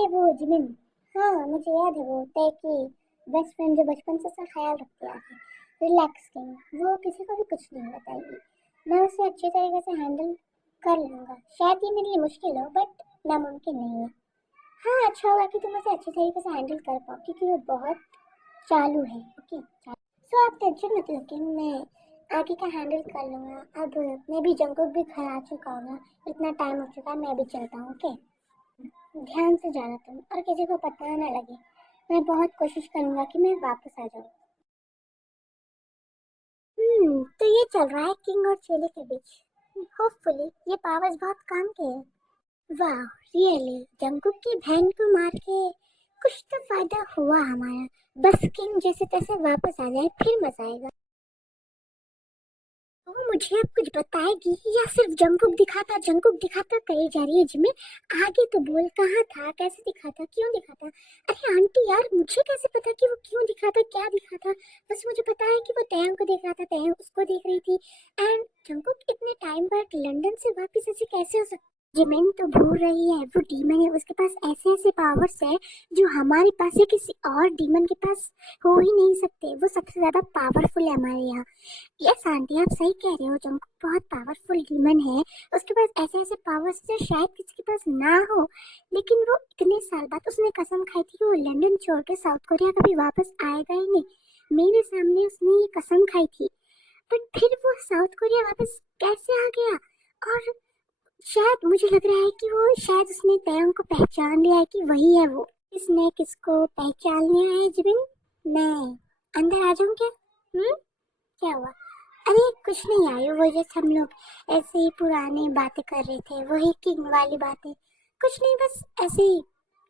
अरे वो जिमिन, हाँ मुझे याद है वो तय की बेस्ट फ्रेंड जो बचपन से उसका ख्याल रखती आ रही, रिलैक्स किंग, वो किसी को भी कुछ नहीं बताएगी। मैं उसे अच्छे तरीके से हैंडल कर लूँगा। शायद ये मेरे लिए मुश्किल हो बट नामुमकिन नहीं है। हाँ अच्छा होगा कि तुम उसे अच्छे तरीके से हैंडल कर पाओ क्योंकि वो बहुत चालू है। ओके, सो आप टेंशन मत लो कि मैं आगे का हैंडल कर लूँगा। अब मैं भी जंकुक भी घर आ चुका होगा, इतना टाइम हो चुका है, मैं भी चलता हूँ। ओके, ध्यान से जाना तुम और किसी को पता ना लगे। मैं बहुत कोशिश करूंगा कि मैं वापस आ जाऊं। तो ये चल रहा है किंग और चेले के बीच। होपफुली ये पावर्स बहुत काम के हैं। वाह, रियली जंकुक की बहन को मार के कुछ तो फायदा हुआ हमारा। बस किंग जैसे तैसे वापस आ जाए फिर मजा आएगा। वो मुझे अब कुछ बताएगी या सिर्फ जंकुक दिखाता कही जा रही है जिम्मे। आगे तो बोल, कहाँ था, कैसे दिखाता, क्यों दिखाता। अरे आंटी यार, मुझे कैसे पता कि वो क्यों दिखाता, क्या दिखाता। बस मुझे पता है कि वो तयंग को देख रहा था, तयंग उसको देख रही थी। एंड जंकुक इतने टाइम बाद लंदन से वापस ऐसे कैसे हो सकता। जिमिन तो भूल रही है, वो डीमन है, उसके पास ऐसे ऐसे पावर्स है जो हमारे पास है, किसी और डीमन के पास हो ही नहीं सकते। वो सबसे ज्यादा पावरफुल है हमारे यहाँ। यस आंटी, आप सही कह रहे हो, जंकुक बहुत पावरफुल ह्यूमन है। उसके पास ऐसे ऐसे पावर्स जो शायद किसी के पास ना हो। लेकिन वो इतने साल बाद उसने कसम खाई थी कि वो लंदन छोड़ के साउथ कोरिया कभी वापस आएगा ही नहीं। मेरे सामने उसने ये कसम खाई थी। बट फिर वो साउथ कोरिया वापस कैसे आ गया। और शायद मुझे लग रहा है कि वो शायद उसने तयंग को पहचान लिया है कि वही है वो। किसने किसको पहचान लिया है जिबिन? मैं अंदर आ जाऊं क्या? क्या हुआ? अरे कुछ नहीं आयु, वो जैसे हम लोग ऐसे ही पुराने बातें कर रहे थे, वही किंग वाली बातें। कुछ नहीं, बस ऐसे ही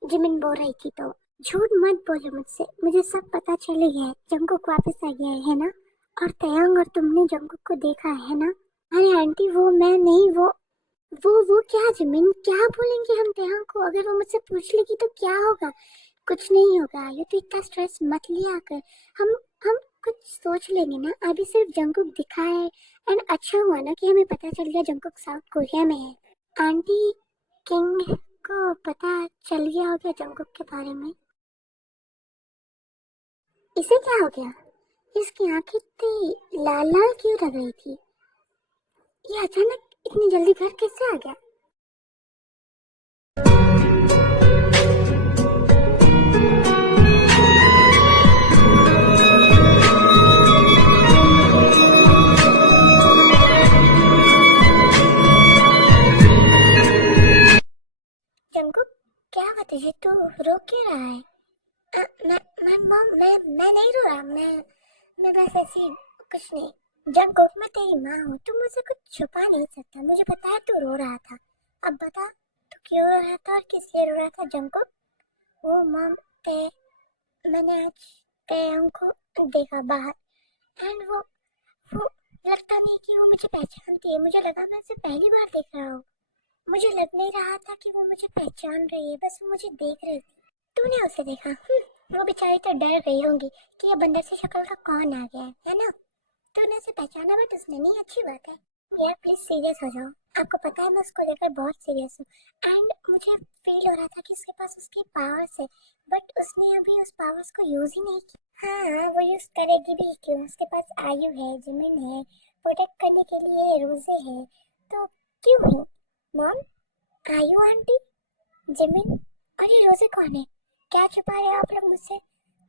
जिमिन बोल रही थी तो। झूठ मत बोलो मुझसे, मुझे सब पता चल गया है। जंकुक वापस आ गया है ना? और तयंग और तुमने जंकुक को देखा है ना? अरे आंटी वो मैं नहीं, वो क्या जिमिन, क्या बोलेंगे हम तयंग को? अगर वो मुझसे पूछ लेगी तो क्या होगा? कुछ नहीं होगा, ये तो इतना स्ट्रेस मत लिया कर। हम कुछ सोच लेंगे ना। अभी सिर्फ जंकुक दिखा है। एंड अच्छा हुआ ना कि हमें पता चल गया जंकुक साउथ कोरिया में है। आंटी, किंग को पता चल गया हो गया जंकुक के बारे में? इसे क्या हो गया? इसकी आंखें इतनी लाल लाल क्यों लग रही थी? ये अचानक इतनी जल्दी घर कैसे आ गया? जंकुक, क्या बात है, ये तो रो क्यों रहा है? मैं नहीं रो रहा। मैं बस ऐसी कुछ नहीं। जंकुक, मैं तेरी माँ हूँ, तू मुझसे कुछ छुपा नहीं सकता। मुझे पता है तू रो रहा था। अब बता, तू क्यों रो रहा था और किस लिए रो रहा था जंकुक? वो मम, ते मैंने आज तेयंग को देखा बाहर। एंड वो लगता नहीं कि वो मुझे पहचानती है। मुझे लगा मैं उसे पहली बार देख रहा हूँ। मुझे लग नहीं रहा था कि वो मुझे पहचान रही है, बस वो मुझे देख रही थी। तूने उसे देखा? वो बेचारी तो डर गई होंगी कि ये बंदर सी शक्ल का कौन आ गया है ना? तूने उसे पहचाना बट उसने नहीं, अच्छी बात है। यार प्लीज सीरियस हो जाओ। आपको पता है मैं उसको लेकर बहुत सीरियस हूँ। एंड मुझे फील हो रहा था कि उसके पास उसकी पावर्स है, बट उसने अभी उस पावर्स को यूज ही नहीं किया। हाँ वो यूज करेगी भी क्यों? उसके पास आयु है, जिमिन है, प्रोटेक्ट करने के लिए रोजे है, तो क्यों नहीं? मॉम, आयु आंटी, जिमिन और ये रोजे कौन है? क्या छुपा रहे हो आप लोग मुझसे?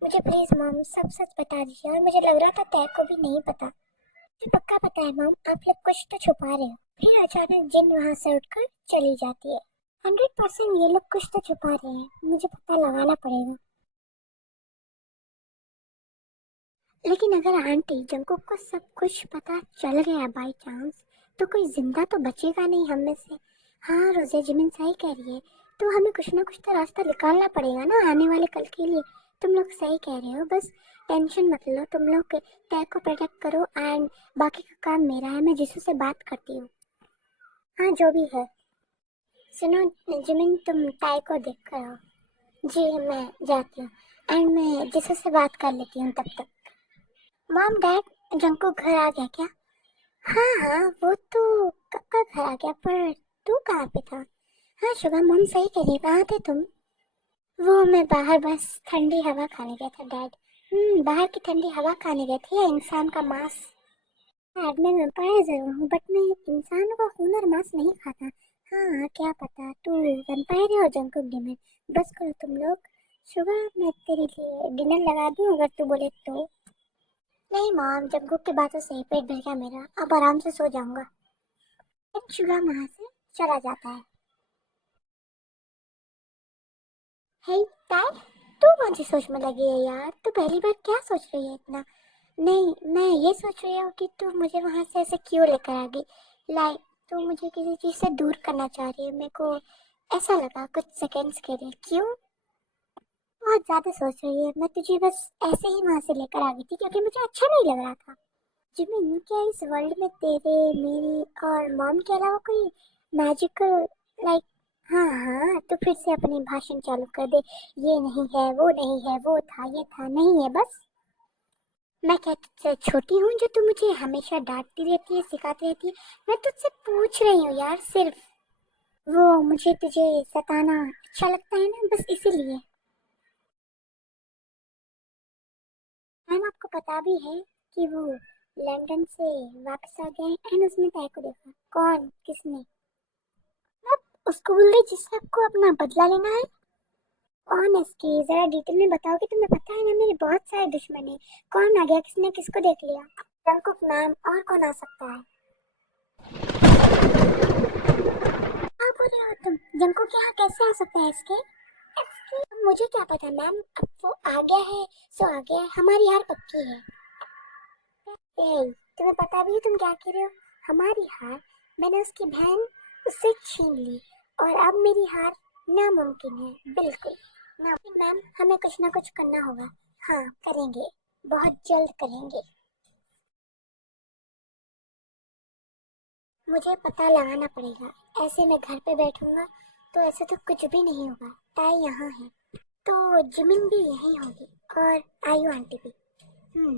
मुझे प्लीज मॉम सब सच बता दीजिए। और मुझे लग रहा था तय को भी नहीं पता। मुझे पक्का पता है मॉम, आप लोग कुछ तो छुपा रहे हो। फिर अचानक जिन वहां से उठकर चली जाती है। 100% ये लोग कुछ तो छुपा रहे हैं, मुझे पता लगाना पड़ेगा। लेकिन अगर आंटी जंकुक को सब कुछ पता चल गया बाई चांस, तो कोई जिंदा तो बचेगा नहीं हम में से। हाँ रोजे, जिमिन सही कह रही है। तो हमें कुछ ना कुछ तो रास्ता निकालना पड़ेगा ना आने वाले कल के लिए। तुम लोग सही कह रहे हो, बस टेंशन मत लो। तुम लोग टैग को प्रोटेक्ट करो एंड बाकी का काम मेरा है। मैं जिसू से बात करती हूँ। हाँ जो भी है। सुनो जिमिन, तुम टाई को देख कर आओ। जी मैं जाती हूँ। एंड मैं जिसू से बात कर लेती हूँ तब तक। मॉम डैड, जंकुक घर आ गया क्या? हाँ हाँ, वो तो कब का घर आ गया, पर तू कहाँ पे था? हाँ शुभम, मॉम सही कह रही है, कहाँ थे तुम? वो मैं बाहर बस ठंडी हवा खाने गया था डैड। बाहर की ठंडी हवा खाने गए थे या इंसान का मांस? डैड मैं वैम्पायर जरूर हूँ बट मैं इंसानों का खून और मांस नहीं खाता। हाँ क्या पता तू वैम्पायर है और जंकुक डिमन। बस करो तुम लोग। शुगर मैं तेरे लिए डिनर लगा दूँ अगर तू बोले तो। नहीं मॉम, जंकुक की बातों से पेट भर गया मेरा, अब आराम से सो जाऊंगा। फिर शुगर वहां से चला जाता है। हे ताई, तू कौन सी सोच में लगी है यार? तू पहली बार क्या सोच रही है इतना? नहीं, मैं ये सोच रही हूँ कि तू मुझे वहां से ऐसे क्यों लेकर आ गई। लाइक तू मुझे किसी चीज से दूर करना चाह रही है, मेरे को ऐसा लगा कुछ सेकंड्स के लिए। क्यों? बहुत ज्यादा सोच रही है। मैं तुझे बस ऐसे ही वहां से लेकर आ गई थी क्योंकि मुझे अच्छा नहीं लग रहा था। जिमिन, क्या इस वर्ल्ड में तेरे, मेरी और मॉम के अलावा कोई मैजिकल, लाइक, हाँ हाँ तो फिर से अपनी भाषण चालू कर दे। ये नहीं है, वो नहीं है, वो था, ये था, नहीं है बस। मैं क्या तुझसे छोटी हूँ जो तू मुझे हमेशा डांटती रहती है, सिखाती रहती है? मैं तुझसे पूछ रही हूँ यार सिर्फ। वो मुझे तुझे सताना अच्छा लगता है ना, बस इसीलिए। मैम आपको पता भी है कि वो लंदन से वापस आ गए एंड उसने ताई को देखा। कौन? किसने? उसको बोल रही जिससे आपको अपना बदला लेना है। कौन है इसकी? जरा डिटेल में बताओ कि तुम्हें पता है ना मेरे बहुत सारे दुश्मन है। कौन आ गया? किसने किसको देख लिया? जंकुक मैम, और कौन आ सकता है? क्या बोल रहे हो तुम? जंकुक यहाँ कैसे आ सकता है इसके? मुझे क्या पता मैम, अब वो आ गया है सो आ गया है, हमारी हार पक्की है। ए, तुम्हें पता भी है तुम क्या कह रहे हो? हमारी हार? मैंने उसकी बहन उससे छीन ली और अब मेरी हार नामुमकिन है, बिल्कुल ना। मैम हमें कुछ ना कुछ करना होगा। हाँ करेंगे, बहुत जल्द करेंगे। मुझे पता लगाना पड़ेगा। ऐसे मैं घर पे बैठूंगा तो ऐसे तो कुछ भी नहीं होगा। ताई यहाँ है तो जिमिन भी यहीं होगी और आयु आंटी भी। हम्म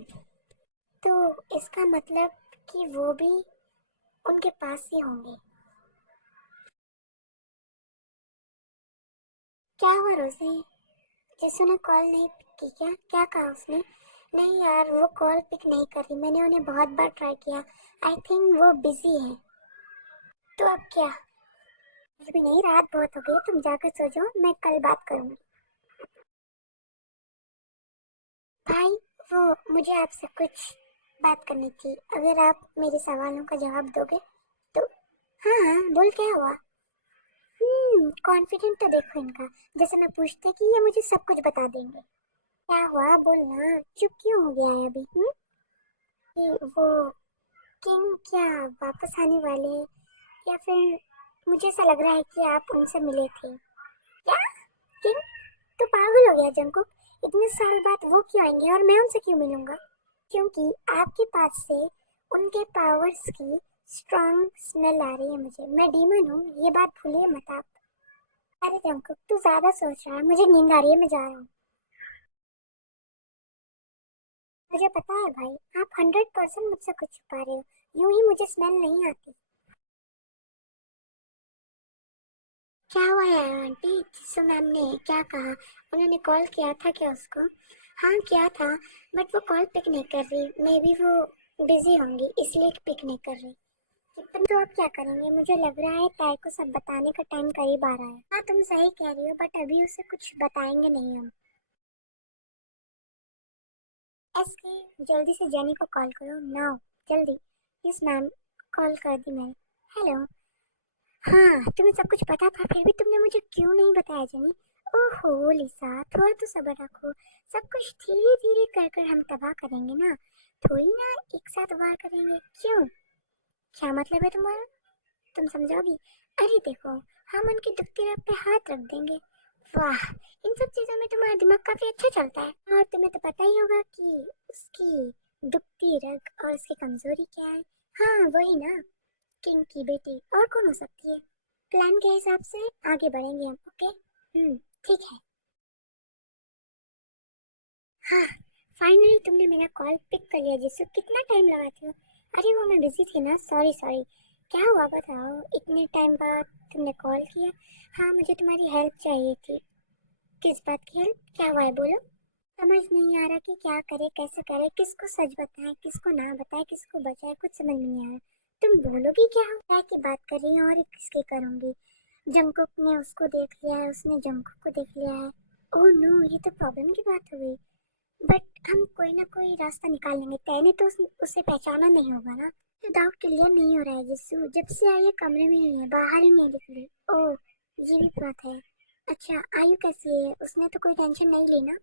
तो इसका मतलब कि वो भी उनके पास ही होंगे। क्या हुआ रोसे? जिसू ने कॉल नहीं पिक की क्या? क्या कहा उसने? नहीं यार, वो कॉल पिक नहीं कर रही, मैंने उन्हें बहुत बार ट्राई किया। आई थिंक वो बिजी है। तो अब क्या? कुछ भी नहीं, रात बहुत हो गई, तुम जाकर सो जाओ, मैं कल बात करूंगी। भाई वो मुझे आपसे कुछ बात करनी थी, अगर आप मेरे सवालों का जवाब दोगे तो। हाँ हाँ बोल, क्या हुआ? कॉन्फिडेंट तो देखो इनका, जैसे मैं पूछते कि ये मुझे सब कुछ बता देंगे। क्या हुआ बोलना, चुप क्यों हो गया है अभी? कि वो किंग क्या वापस आने वाले हैं या फिर मुझे ऐसा लग रहा है कि आप उनसे मिले थे। क्या? किंग? तो पागल हो गया जंकुक, इतने साल बाद वो क्यों आएंगे और मैं उनसे क्यों मिलूंगा? क्योंकि आपके पास से उनके पावर्स की स्ट्रॉन्ग स्मेल आ रही है मुझे। मैं डीमन हूँ, ये बात भूलिए मत आप। अरे जंकुक तू ज्यादा सोच रहा है, मुझे नींद आ रही है, मैं जा रहा हूँ। मुझे पता है भाई, आप 100% मुझसे कुछ छुपा रहे हो। यूं ही मुझे स्मेल नहीं आती। क्या हुआ यार आंटी? जिसो मैम ने क्या कहा? उन्होंने कॉल किया था क्या उसको? हाँ किया था, बट वो कॉल पिक नहीं कर रही। मे बी वो बिजी होंगी इसलिए पिक नहीं कर रही। तुम तो अब क्या करेंगे? मुझे लग रहा है ताई को सब बताने का टाइम करीब आ रहा है। हाँ तुम सही कह रही हो बट अभी उसे कुछ बताएंगे नहीं हम। एसके जल्दी से जेनी को कॉल करो नाउ, जल्दी। यस मैम, कॉल कर दी मैंने। हेलो। हाँ तुम्हें सब कुछ पता था फिर भी तुमने मुझे क्यों नहीं बताया जेनी? ओहो लिसा, थोड़ा तो सब्र रखो। सब कुछ धीरे धीरे कर कर हम तबाह करेंगे ना, थोड़ी ना एक साथ वार करेंगे। क्यों? क्या मतलब है तुम्हारा? तुम समझोगी? अरे देखो, हम उनकी दुखती रग पे हाथ रख देंगे। वाह, इन सब चीजों में तुम्हारा दिमाग काफी अच्छा चलता है। और तुम्हें तो पता ही होगा कि उसकी दुखती रग और उसकी कमजोरी क्या है। हाँ वही ना, किंग की बेटी, और कौन हो सकती है? प्लान के हिसाब से आगे बढ़ेंगे हम, ओके? ठीक है। हाँ, फाइनली तुमने मेरा कॉल पिक कर लिया जिससे कितना टाइम लगाती हो। अरे वो मैं बिजी थी ना, सॉरी सॉरी। क्या हुआ बताओ, इतने टाइम बाद तुमने कॉल किया? हाँ मुझे तुम्हारी हेल्प चाहिए थी। किस बात की हेल्प? क्या हुआ है बोलो। समझ नहीं आ रहा कि क्या करे, कैसे करे, किसको सच बताएं, किसको ना बताएं, किसको बचाए, कुछ समझ नहीं आ रहा। तुम बोलोगी क्या की बात कर रही हो और किसकी करूंगी? जंगकुक ने उसको देख लिया है, उसने जंगकुक को देख लिया है। ओह नो, ये तो प्रॉब्लम की बात हो गई। बट हम कोई ना कोई रास्ता निकाल लेंगे। तैने तो उसे पहचाना नहीं होगा ना? तो डाउट क्लियर नहीं हो रहा है जिसू, जब से आई है कमरे में ही है, बाहर ही नहीं निकली। ओह, ये भी बात है। अच्छा, आयु कैसी है? उसने तो कोई टेंशन नहीं ली ना?